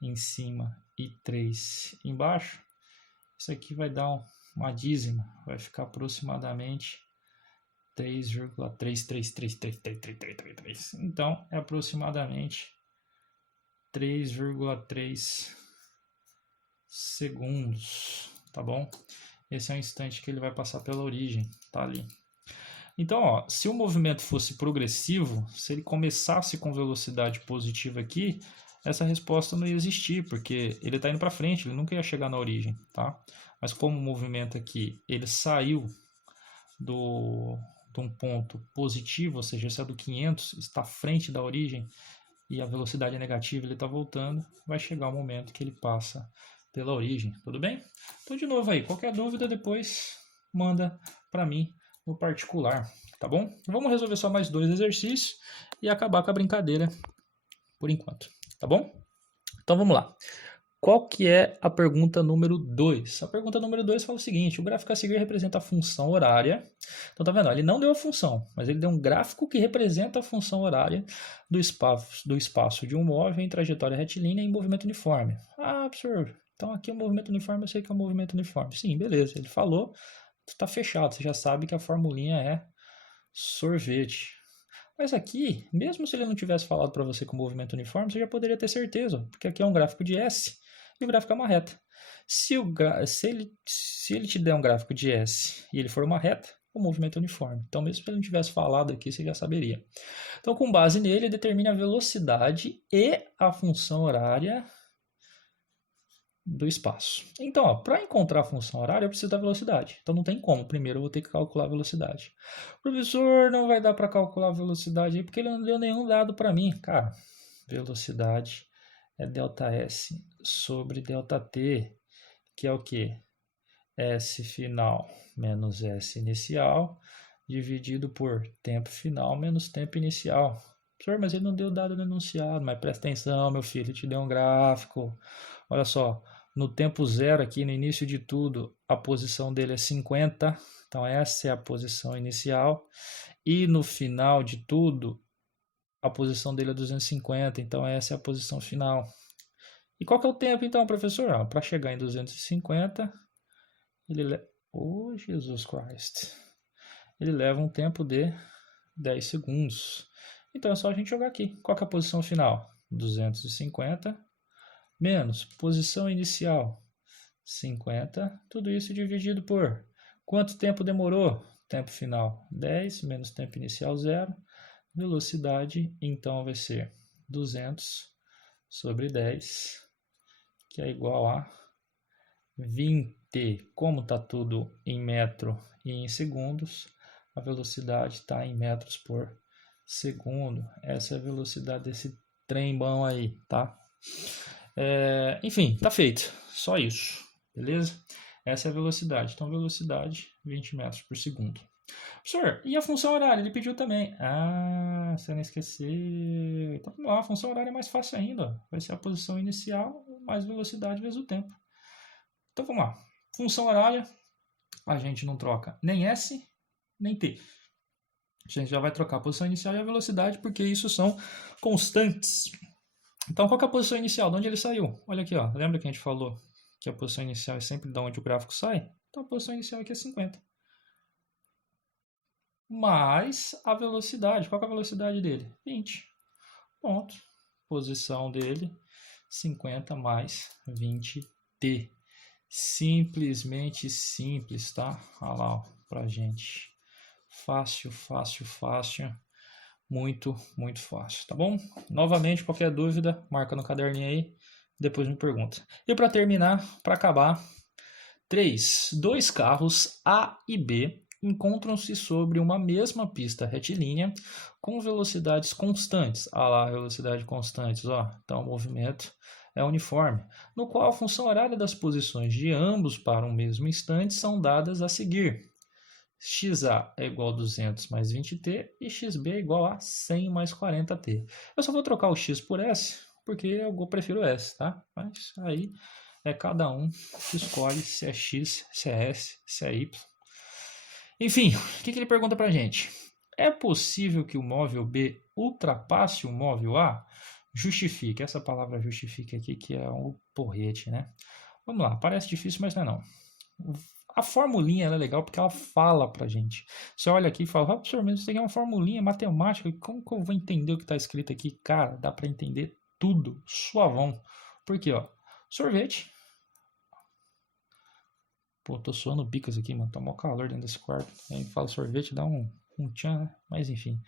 em cima e 3 embaixo. Isso aqui vai dar uma dízima, vai ficar aproximadamente 3,3333333. Então, é aproximadamente 3,3 segundos, tá bom? Esse é o instante que ele vai passar pela origem, tá ali. Então, ó, se o movimento fosse progressivo, se ele começasse com velocidade positiva aqui, essa resposta não ia existir, porque ele está indo para frente, ele nunca ia chegar na origem, tá? Mas como o movimento aqui, ele saiu de um ponto positivo, ou seja, saiu do 500, está à frente da origem e a velocidade é negativa, ele está voltando, vai chegar o momento que ele passa pela origem, tudo bem? Então, de novo aí, qualquer dúvida depois manda para mim no particular, tá bom? Vamos resolver só mais 2 exercícios e acabar com a brincadeira por enquanto, tá bom? Então, vamos lá. Qual que é a pergunta número 2? A pergunta número 2 fala o seguinte: o gráfico a seguir representa a função horária. Então, tá vendo? Ele não deu a função, mas ele deu um gráfico que representa a função horária do espaço de um móvel em trajetória retilínea em movimento uniforme. Ah, absurdo. Então, aqui é um movimento uniforme, eu sei que é um movimento uniforme. Sim, beleza. Ele falou, está fechado. Você já sabe que a formulinha é sorvete. Mas aqui, mesmo se ele não tivesse falado para você com movimento uniforme, você já poderia ter certeza, porque aqui é um gráfico de S e o gráfico é uma reta. Se ele te der um gráfico de S e ele for uma reta, o movimento é uniforme. Então, mesmo se ele não tivesse falado aqui, você já saberia. Então, com base nele, determine a velocidade e a função horária do espaço. Então, para encontrar a função horária, eu preciso da velocidade. Então, não tem como. Primeiro, eu vou ter que calcular a velocidade. Professor, não vai dar para calcular a velocidade aí, porque ele não deu nenhum dado para mim. Cara, velocidade é ΔS sobre ΔT, que é o quê? S final menos S inicial, dividido por tempo final menos tempo inicial. Professor, mas ele não deu dado no enunciado. Mas presta atenção, meu filho, ele te deu um gráfico. Olha só, no tempo zero aqui, no início de tudo, a posição dele é 50. Então, essa é a posição inicial. E no final de tudo, a posição dele é 250. Então, essa é a posição final. E qual que é o tempo, então, professor? Para chegar em 250, ele... Oh, Jesus Christ! Ele leva um tempo de 10 segundos. Então, é só a gente jogar aqui. Qual que é a posição final? 250 menos posição inicial, 50. Tudo isso dividido por quanto tempo demorou? Tempo final, 10, menos tempo inicial, 0. Velocidade, então, vai ser 200 sobre 10, que é igual a 20. Como está tudo em metro e em segundos, a velocidade está em metros por segundo. Essa é a velocidade desse trem bom aí, tá? Enfim, tá feito. Só isso, beleza? Essa é a velocidade. Então, velocidade, 20 metros por segundo. Professor, e a função horária? Ele pediu também. Ah, você não esqueceu. Então, vamos lá, a função horária é mais fácil ainda. Vai ser a posição inicial mais velocidade vezes o tempo. Então, vamos lá. Função horária, a gente não troca nem S, nem T. A gente já vai trocar a posição inicial e a velocidade, porque isso são constantes. Então, qual que é a posição inicial? De onde ele saiu? Olha aqui, ó. Lembra que a gente falou que a posição inicial é sempre de onde o gráfico sai? Então, a posição inicial aqui é 50. Mais a velocidade. Qual que é a velocidade dele? 20. Ponto. Posição dele, 50 mais 20t. Simplesmente simples, tá? Olha lá, ó, pra gente. Fácil, fácil, fácil. Muito, muito fácil, tá bom? Novamente, qualquer dúvida, marca no caderninho aí, depois me pergunta. E para terminar, para acabar, 3. Dois carros A e B encontram-se sobre uma mesma pista retilínea com velocidades constantes. Ah lá, velocidade constantes, ó. Então o movimento é uniforme, no qual a função horária das posições de ambos para um mesmo instante são dadas a seguir. XA é igual a 200 mais 20t e XB é igual a 100 mais 40t. Eu só vou trocar o X por S, porque eu prefiro S, tá? Mas aí é cada um que escolhe se é X, se é S, se é Y. Enfim, o que ele pergunta pra gente? É possível que o móvel B ultrapasse o móvel A? Justifique. Essa palavra justifique aqui que é um porrete, né? Vamos lá, parece difícil, mas não é não. A formulinha ela é legal porque ela fala pra gente. Você olha aqui e fala, professor, mas isso aqui é uma formulinha matemática, como que eu vou entender o que está escrito aqui? Cara, dá para entender tudo, suavão. Por quê, ó? Sorvete. Pô, tô suando bicas aqui, mano. Tá mó calor dentro desse quarto. Aí fala sorvete, dá um tchan, né? Mas enfim.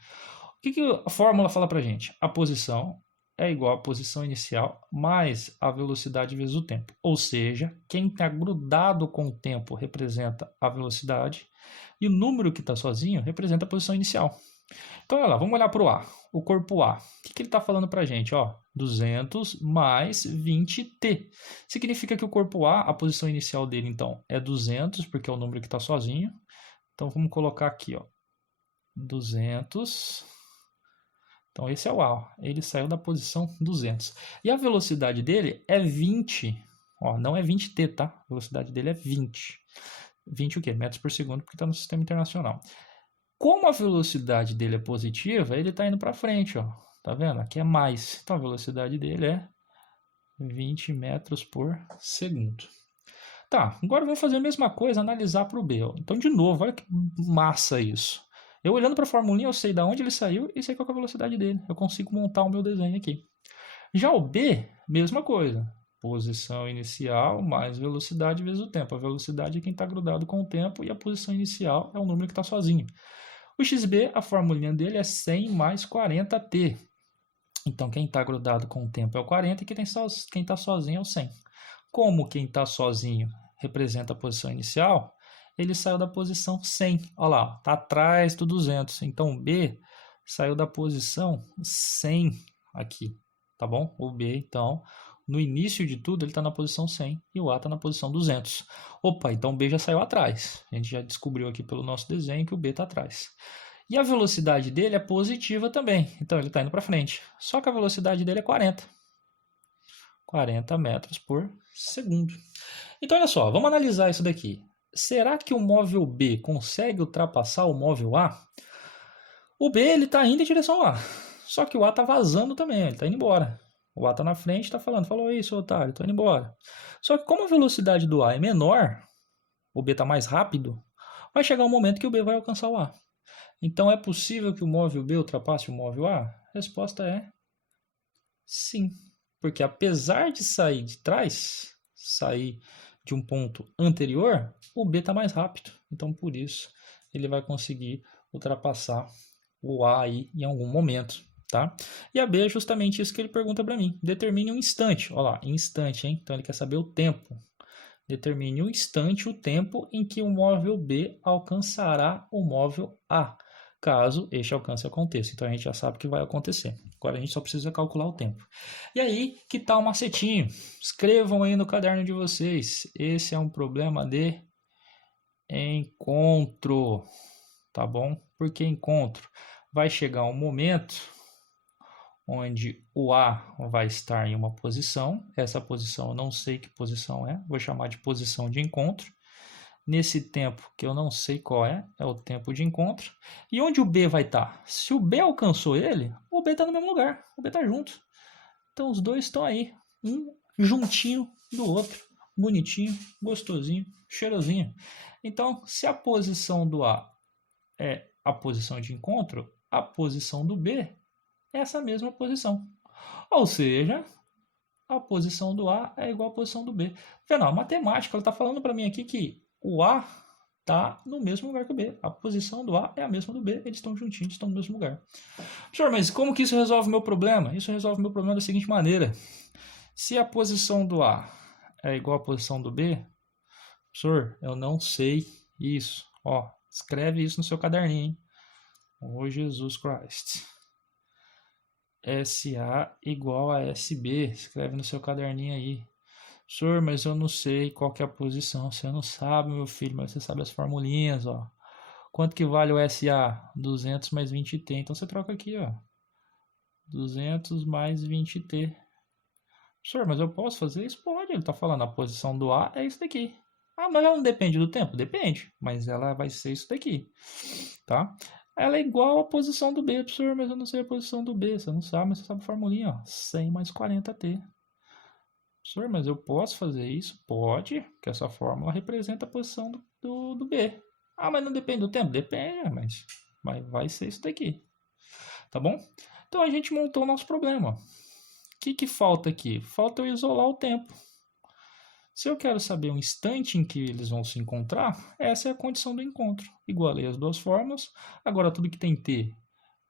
O que a fórmula fala pra gente? A posição é igual à posição inicial mais a velocidade vezes o tempo. Ou seja, quem está grudado com o tempo representa a velocidade e o número que está sozinho representa a posição inicial. Então, olha lá, vamos olhar para o A, o corpo A. O que ele está falando para a gente? Ó, 200 mais 20t. Significa que o corpo A, a posição inicial dele, então, é 200, porque é o número que está sozinho. Então, vamos colocar aqui, ó, 200 Então esse é o A, ó. Ele saiu da posição 200. E a velocidade dele é 20, ó, não é 20t, tá? A velocidade dele é 20. 20 o quê? Metros por segundo, porque está no sistema internacional. Como a velocidade dele é positiva, ele está indo para frente, ó. Tá vendo? Aqui é mais. Então a velocidade dele é 20 metros por segundo. Tá, agora vamos fazer a mesma coisa, analisar para o B. Então, de novo, olha que massa isso. Eu olhando para a formulinha, eu sei de onde ele saiu e sei qual é a velocidade dele. Eu consigo montar o meu desenho aqui. Já o B, mesma coisa. Posição inicial mais velocidade vezes o tempo. A velocidade é quem está grudado com o tempo e a posição inicial é o número que está sozinho. O XB, a formulinha dele é 100 mais 40t. Então, quem está grudado com o tempo é o 40 e quem está sozinho é o 100. Como quem está sozinho representa a posição inicial, ele saiu da posição 100. Olha lá, está atrás do 200. Então, o B saiu da posição 100 aqui, tá bom? O B, então, no início de tudo, ele está na posição 100 e o A está na posição 200. Opa, então o B já saiu atrás. A gente já descobriu aqui pelo nosso desenho que o B está atrás. E a velocidade dele é positiva também, então ele está indo para frente. Só que a velocidade dele é 40. 40 metros por segundo. Então, olha só, vamos analisar isso daqui. Será que o móvel B consegue ultrapassar o móvel A? O B está indo em direção ao A, só que o A está vazando também, ele está indo embora. O A está na frente e está falando, falou isso, otário, estou indo embora. Só que como a velocidade do A é menor, o B está mais rápido, vai chegar um momento que o B vai alcançar o A. Então, é possível que o móvel B ultrapasse o móvel A? A resposta é sim. Porque apesar de sair de trás, sair de um ponto anterior, o B está mais rápido. Então, por isso, ele vai conseguir ultrapassar o A aí em algum momento. Tá? E a B é justamente isso que ele pergunta para mim. Determine um instante. Olha lá, instante, hein? Então, ele quer saber o tempo. Determine um instante, o tempo em que o móvel B alcançará o móvel A, caso este alcance aconteça. Então, a gente já sabe que vai acontecer. Agora, a gente só precisa calcular o tempo. E aí, que tal um macetinho? Escrevam aí no caderno de vocês. Esse é um problema de encontro, tá bom? Por que encontro? Vai chegar um momento onde o A vai estar em uma posição. Essa posição eu não sei que posição é, vou chamar de posição de encontro. Nesse tempo que eu não sei qual é o tempo de encontro. E onde o B vai estar? Se o B alcançou ele, o B está no mesmo lugar, o B está junto. Então os dois estão aí, um juntinho do outro, bonitinho, gostosinho, cheirosinho. Então, se a posição do A é a posição de encontro, a posição do B é essa mesma posição. Ou seja, a posição do A é igual à posição do B. Vendo, a matemática está falando para mim aqui que o A está no mesmo lugar que o B. A posição do A é a mesma do B, eles estão juntinhos, estão no mesmo lugar. Senhor, mas como que isso resolve o meu problema? Isso resolve o meu problema da seguinte maneira. Se a posição do A é igual à posição do B, senhor, eu não sei isso. Ó, escreve isso no seu caderninho, hein? Oh, Jesus Christ. SA igual a SB. Escreve no seu caderninho aí. Senhor, mas eu não sei qual que é a posição. Você não sabe, meu filho, mas você sabe as formulinhas, ó. Quanto que vale o SA? 200 mais 20t. Então você troca aqui, ó. 200 mais 20t. Senhor, mas eu posso fazer isso? Pode. Ele está falando, a posição do A é isso daqui. Ah, mas ela não depende do tempo? Depende. Mas ela vai ser isso daqui. Tá? Ela é igual à posição do B, professor, mas eu não sei a posição do B. Você não sabe, mas você sabe a formulinha, ó. 100 mais 40t. Professor, mas eu posso fazer isso? Pode, porque essa fórmula representa a posição do B. Ah, mas não depende do tempo? Depende, mas vai ser isso daqui. Tá bom? Então a gente montou o nosso problema. O que falta aqui? Falta eu isolar o tempo. Se eu quero saber o instante em que eles vão se encontrar, essa é a condição do encontro. Igualei as duas fórmulas. Agora, tudo que tem t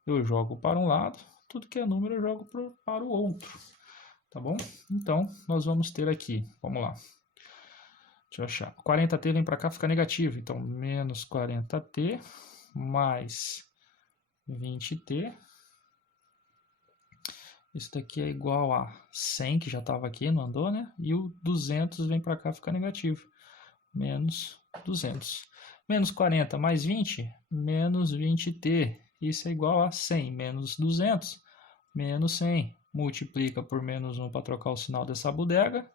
eu jogo para um lado, tudo que é número eu jogo para o outro. Tá bom? Então, nós vamos ter aqui, vamos lá. Deixa eu achar. 40t vem para cá, fica negativo. Então, menos 40t mais 20t. Isso daqui é igual a 100, que já estava aqui, não andou, né? E o 200 vem para cá, fica negativo. Menos 200. Menos 40 mais 20, menos 20t. Isso é igual a 100 menos 200. menos 100. Multiplica por menos 1 para trocar o sinal dessa bodega.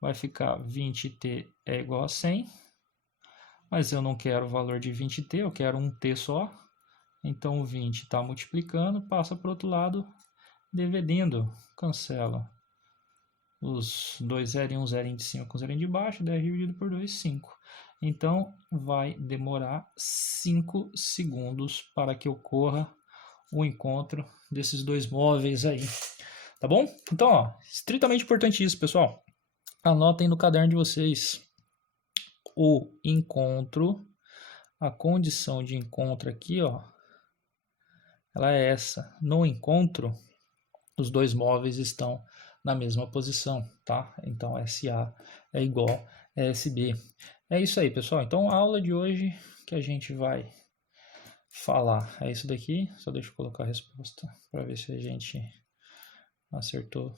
Vai ficar 20t é igual a 100. Mas eu não quero o valor de 20t, eu quero um t só. Então 20 está multiplicando, passa para o outro lado, dividindo. Cancela. Os dois zerinhos, um zerinho de cima com zerinho de baixo, 10 dividido por 2, 5. Então, vai demorar 5 segundos para que ocorra o encontro desses dois móveis aí. Tá bom? Então, ó, estritamente importante isso, pessoal. Anotem no caderno de vocês. O encontro, a condição de encontro aqui, ó, ela é essa. No encontro, os dois móveis estão na mesma posição, tá? Então, SA é igual a SB. É isso aí, pessoal. Então, a aula de hoje que a gente vai falar é isso daqui. Só deixa eu colocar a resposta para ver se a gente acertou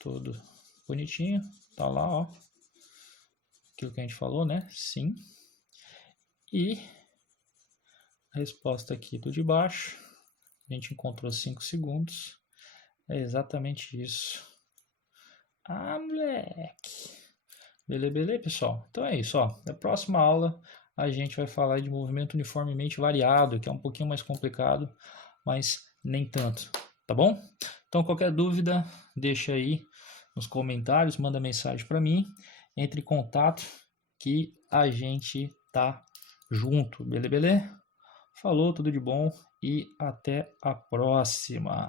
tudo bonitinho. Tá lá, ó. Aquilo que a gente falou, né? Sim. E a resposta aqui do de baixo, a gente encontrou 5 segundos. É exatamente isso. Ah, moleque! Beleza, pessoal? Então é isso, ó. Na próxima aula a gente vai falar de movimento uniformemente variado, que é um pouquinho mais complicado, mas nem tanto, tá bom? Então qualquer dúvida, deixa aí nos comentários, manda mensagem para mim, entre em contato que a gente tá junto, beleza? Falou, tudo de bom e até a próxima.